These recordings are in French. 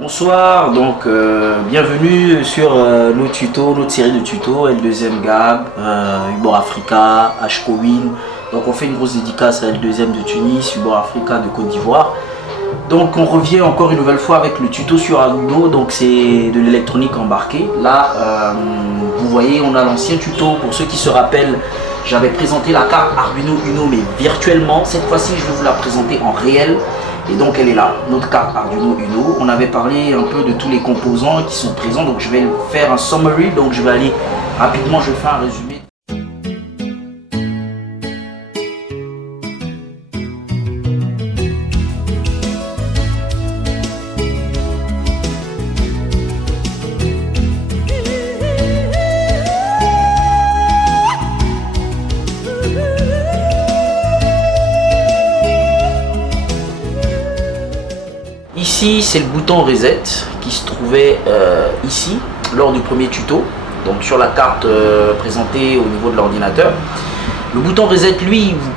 Bonsoir, donc bienvenue sur nos tutos, notre série de tutos L2M Gab, Ubor Africa, Hcowin. Donc on fait une grosse dédicace à L2M de Tunis, Ubor Africa de Côte d'Ivoire. Donc on revient encore une nouvelle fois avec le tuto sur Arduino, donc c'est de l'électronique embarquée. Là, vous voyez, on a l'ancien tuto, pour ceux qui se rappellent, j'avais présenté la carte Arduino Uno mais virtuellement. Cette fois-ci, je vais vous la présenter en réel. Et donc elle est là, notre carte Arduino Uno. On avait parlé un peu de tous les composants qui sont présents, donc je vais faire un summary, donc je vais aller rapidement, je vais faire un résumé. Ici, c'est le bouton reset qui se trouvait ici lors du premier tuto, donc sur la carte présentée au niveau de l'ordinateur. Le bouton reset, lui, il vous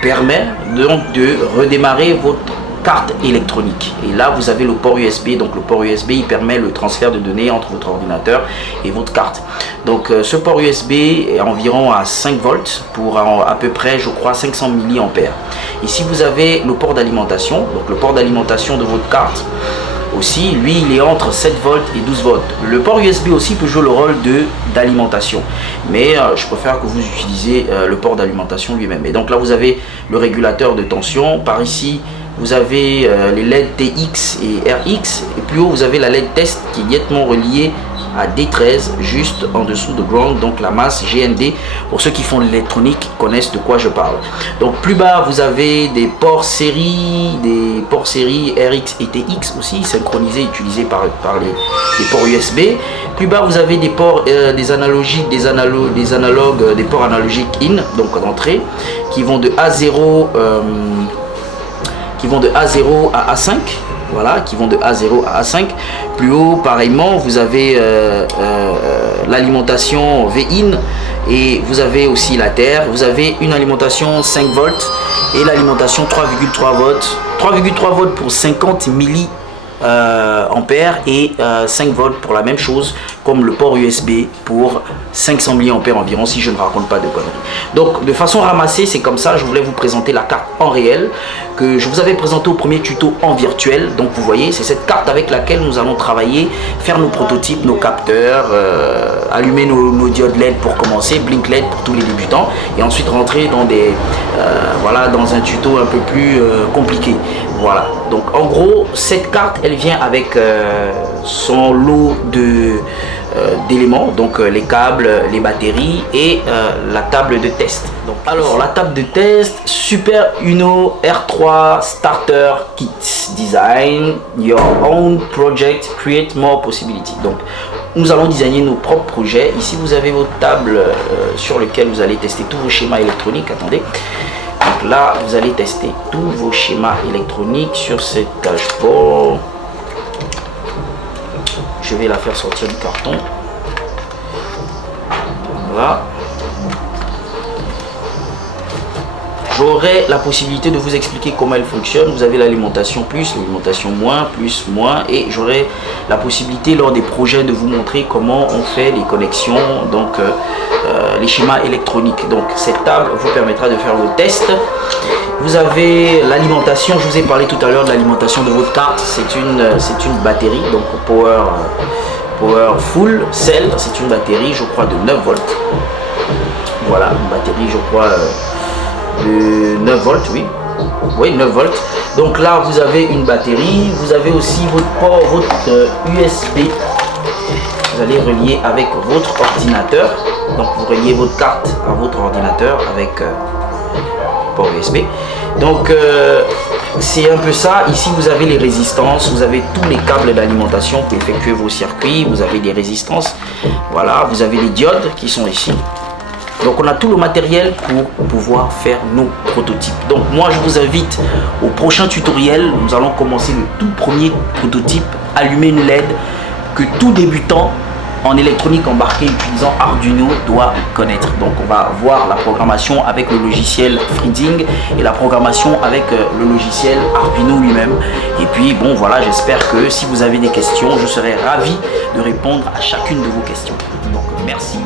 permet donc de redémarrer votre carte électronique. Et là, vous avez le port USB. Donc le port USB, il permet le transfert de données entre votre ordinateur et votre carte. Donc ce port USB est environ à 5 volts pour à peu près, je crois, 500 mA. Ici, vous avez le port d'alimentation. Donc le port d'alimentation de votre carte aussi, lui, il est entre 7 volts et 12 volts. Le port USB aussi peut jouer le rôle d'alimentation. Mais je préfère que vous utilisiez le port d'alimentation lui-même. Et donc là, vous avez le régulateur de tension. Par ici, vous avez les LED TX et RX. Et plus haut, vous avez la LED test qui est directement reliée à D13 juste en dessous de ground, donc la masse GND. Pour ceux qui font de l'électronique connaissent de quoi je parle. Donc plus bas, vous avez des ports série RX et TX aussi synchronisés, utilisés par les ports USB. Plus bas, vous avez des ports des ports analogiques in, donc d'entrée, qui vont de A0 à A5. Voilà, qui vont de A0 à A5. Plus haut, pareillement, vous avez l'alimentation V-in et vous avez aussi la terre. Vous avez une alimentation 5 volts et l'alimentation 3,3 volts. 3,3 volts pour 50 ampères et 5 volts pour la même chose, comme le port USB pour 500 mA environ, si je ne raconte pas de conneries. Donc de façon ramassée, c'est comme ça. Je voulais vous présenter la carte en réel que je vous avais présenté au premier tuto en virtuel. Donc vous voyez, c'est cette carte avec laquelle nous allons travailler, faire nos prototypes, nos capteurs, allumer nos diodes LED pour commencer, blink LED pour tous les débutants, et ensuite rentrer dans voilà, dans un tuto un peu plus compliqué. Voilà, donc en gros, cette carte, elle vient avec son lot d'éléments, donc les câbles, les batteries et la table de test. Donc, alors la table de test, Super Uno R3 Starter Kit, Design Your Own Project, Create More Possibility. Donc nous allons designer nos propres projets. Ici vous avez votre table sur laquelle vous allez tester tous vos schémas électroniques. Attendez. Donc là, vous allez tester tous vos schémas électroniques sur cette dashboard. Je vais la faire sortir du carton. Voilà. J'aurai la possibilité de vous expliquer comment elle fonctionne. Vous avez l'alimentation plus, l'alimentation moins, plus, moins. Et j'aurai la possibilité lors des projets de vous montrer comment on fait les connexions, donc les schémas électroniques. Donc cette table vous permettra de faire vos tests. Vous avez l'alimentation. Je vous ai parlé tout à l'heure de l'alimentation de votre carte. C'est une batterie, donc Power Full Cell. C'est une batterie, je crois, de 9 volts. Voilà, une batterie, je crois, de 9 volts, oui. Oui, 9 volts. Donc là, vous avez une batterie. Vous avez aussi votre port, votre USB. Vous allez relier avec votre ordinateur. Donc vous reliez votre carte à votre ordinateur avec port USB. Donc c'est un peu ça. Ici vous avez les résistances, vous avez tous les câbles d'alimentation pour effectuer vos circuits, vous avez des résistances, voilà, vous avez les diodes qui sont ici. Donc on a tout le matériel pour pouvoir faire nos prototypes. Donc moi je vous invite au prochain tutoriel. Nous allons commencer le tout premier prototype, allumer une LED que tout débutant en électronique embarquée utilisant Arduino doit connaître. Donc on va voir la programmation avec le logiciel Freezing et la programmation avec le logiciel Arduino lui-même. Et puis bon voilà, j'espère que si vous avez des questions, je serai ravi de répondre à chacune de vos questions. Donc merci.